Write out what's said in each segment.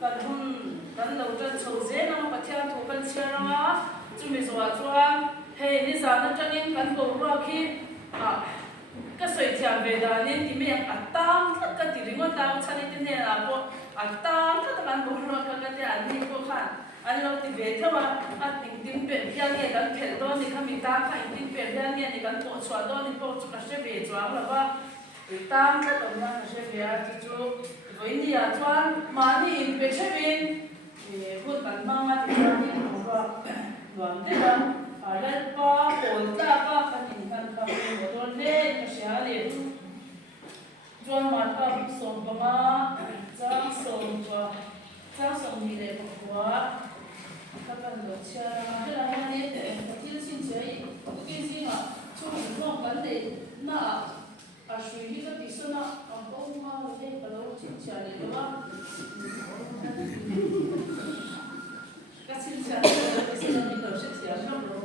kan hun kan lo tan chho je na pathian thu kan chiaranga chumi zuwa chuan hei ni zana tangin kan bo ro khi ka soi thiam ve da nen ti me atam ka ti ringo ta chani ti ne la bo atam ka kan bo ro ka te an ni ko khan an lo ti ve thawa a ting ting pe hian ne kan khel do ni khami ta kha ting pe hian ne ni kan po chwa do ni po chu ka se ve chwa la ba tam ka to na ka se ve a ti chu voi ni a chuan ma ni in pe chevin hut ban ma ma ti ni ro luang de la ala pa pol ta pa kan in kan ka mo do le ka sha le chuan ma ka som pa ma chang som ni le kwa ka kan lo cha de la ma ne te ti sin che ki sin a chu mo kan de na a shui hi ka ti sana a ko ma le ka lo chin cha le ba ka chin cha le ka sin ni ka se cha na lo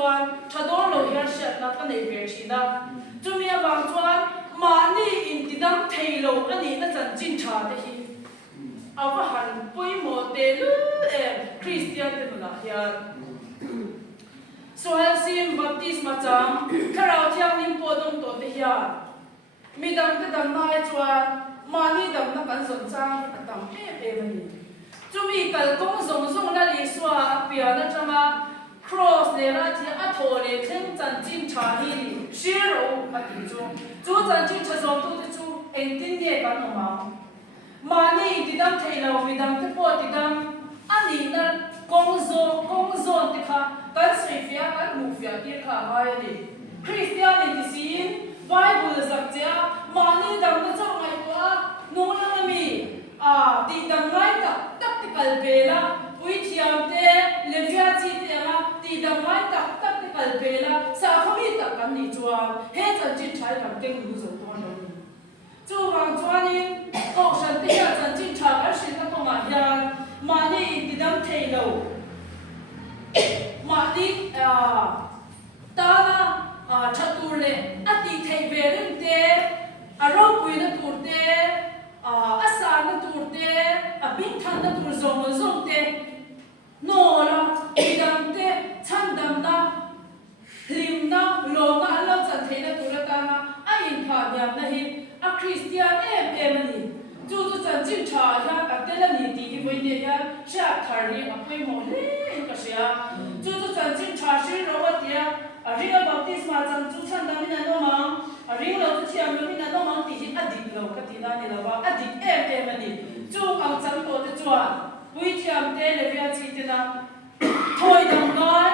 chuan thador lo hiar shat na ka nei ve thina chumi awang chuan mani in tidam theilo ani na chan chin tha te hi awa han poimo te lu Christian te na hian so sim baptism chang kharau thiang nim po dong to te hian midang te dam nai chuan mani dam na kan zon chang atam e ni chumi kal kong zong zong la li swa apia na chama cross le ra thi a tho le thleng chan chin tha hi shiro a ti chu chan chin tha zong tu te chu en tin ye kan ma mani ti dam theilo midang te po ti dam ani na kong zo te kha kan sei fia kan mu fia ti kha mai ni Christianity sin Bible zak cha mani dam na chang mai kwa no la mi ti dam ngai ta tactical bela pui thiam te levia chi te ma ti dam ngai ta tactical bela sa khami ta kan ni chuan he chan chi thai kan teng lu zo to no ni chu wang chuan in ko san te ya chan chi tha ar sin ta ko ma hian mani ti dam theilo mani ta na chatur le ati thei ve rim te aro pui na tur te asa na tur te abin than na tur zong te no la idam te chan dam na lim na lo na lo chan thei na tur ta na a in pha nyam na hi a Christian em ani chu chan chin tha ya a te la ni ti hi voi ne ya sha thar ni a poi mo le ka sia chu chan chin tha shi ro wa tia a ringa baptism chang chu chan dam na no ma a ring lo chu thiam lo na no ma ti hi adik lo ka ti na ni la wa adik em ani chu ang chang to te chuan pui thiam te le via chi te na thoi dam ngai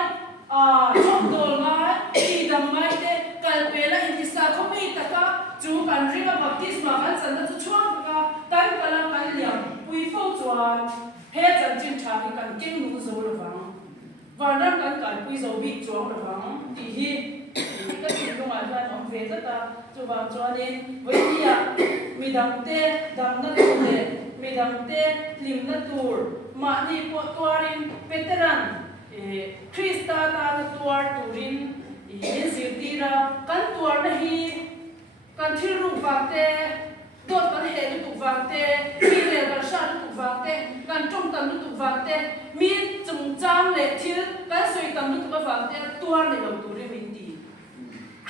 chok dol ngai ti dam ngai te kal pe la in ti sa khomi ta ka chu kan ringa baptism kan chan na chu chuan ka kan kala kan liam pui fo chuan he chan chin tha hi kan king lu zo lo wang Vardan kan kan pui zo big chuang lo wang ti hi ka chi lo ma ban om ve ta chu wang chuan in voi tia midam te dam na tu le midam te lim na tur ma ni po tuarin veteran Krista ta na tuar turin in zirtira kan tuar na hi kan thil ru vakte dot kan he tu vakte mi le kan sha tu vakte kan trong tam tu vakte mi chung chang le thil kan soi tam tu vakte tuar le lo turin min ti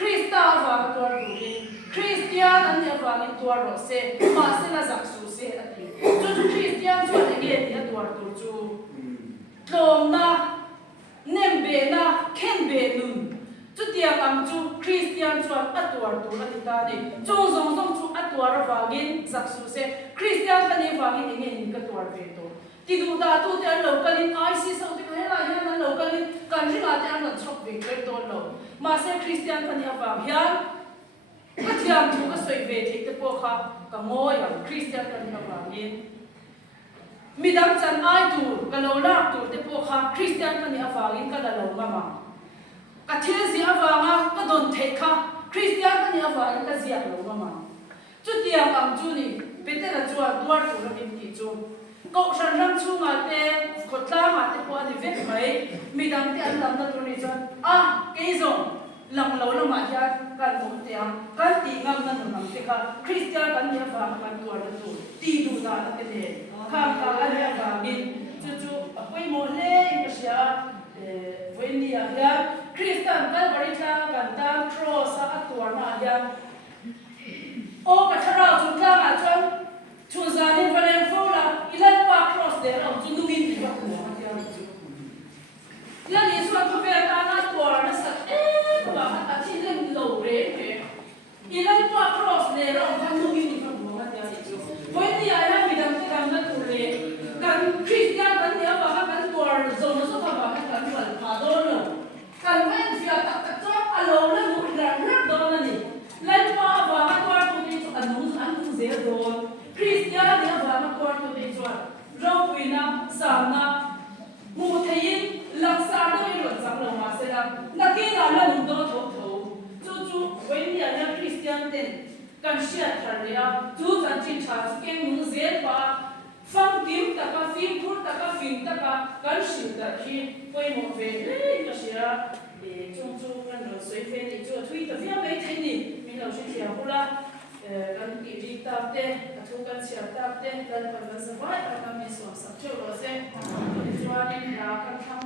Krista va tuar turin Christian an ya va ni tuar ro se ma se la zak su se ati chu Christian chu ne ge ni tuar tur chu tlom na nem be na khen be nun chu tiang am chu Christian chuan atuar tu ati ta ni chu zong chu atuar wangin zaksu se Christian tani wangin nge ni ka tuar ve to ti du da tu te lo kalin IC so ti khela ya na lo kalin kan ri la te an chok ve ke to lo ma se Christian tani awang hian ka thiam thu ka soi ve the te po kha ka ngo ya Christian tani awangin midam chan ai tu ka lo la tu te po kha Christian tani awangin ka la lo ma ka thil zi awanga ka don thei kha Christian ani awang ka zia lo ma chu tiang am chu ni petera chuan tuar tu ra min ti chu ko san ram chu ma te khotla ma te po ani vet mai midam te an lam na tu ni chuan ke zong lam lo ma hian kan bom te am kan ti ngam na nam te kha Christian kan ni awang kan tuar tu ti du da na te ne kha ani awang min chu apoi mo le ka sia when dia ya Christian kan barita kan tam cross atuar na ya o ka thara chu tla ma chuan chu zanin valen fola ilan pa cross there au chu nungin ti ba ku ya chu la ni suan ko pe ta na tuar na sa ba ha chi len lo re ilan pa cross there au kan nungin ti ba ku ya chu when dia ya midam te kam na tu le kan Christian kan dia ba kan tuar zo no so ba kan wal pa do no kan wen fia tak tak cho alo na mu ra ra do na ni len pa ba ma tuar tu ni chu an nu ze do Christian dia ba ma tuar tu ni chu ro puina sam na mu thein lang sa do ni lo sang lo ma se la na ke na la nu do tho tho chu wen dia ya Christian ten kan sia thar ya chu chan chin tha ke mu ze pa phang kim ta ka phim phur ta ka phim ta ka kan sil ta khi koi mo ve le ka sia chung chu kan lo soi fe ni chu thui ta via mai the ni min lo shi thia pula kan ti ri ta te athu kan sia ta te kan kan sa vai ta